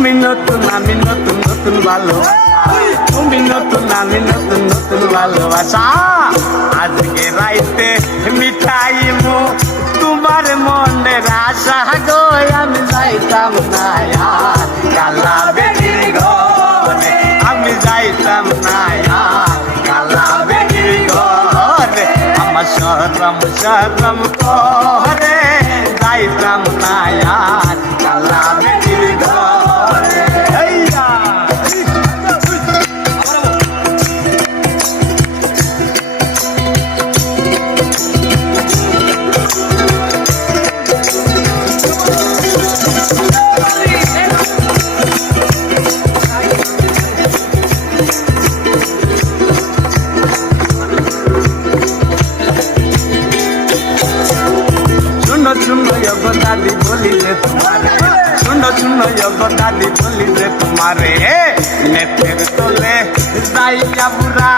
তুমি নতুন আমি নতুন নতুন ভালোবাসা, তুমি নতুন আমি নতুন নতুন ভালোবাসা। আজকে রাইতে মিঠাইমু তোমার মনের আশা গো, আমি যাইতাম না আর কালা বেটির ঘরে, আমি যাইতাম না আর কালা বেটির ঘরে। আমার শরম শরম করে যাইতাম না আর কালা বেটির ঘরে। শুনো শুনো গো দাদি বলি যে তোমারে, শুনো শুনো গো দাদি বলি যে তোমারে, নেটের তোলে যাইয়া বুড়া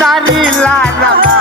দাড়ি লাগাবা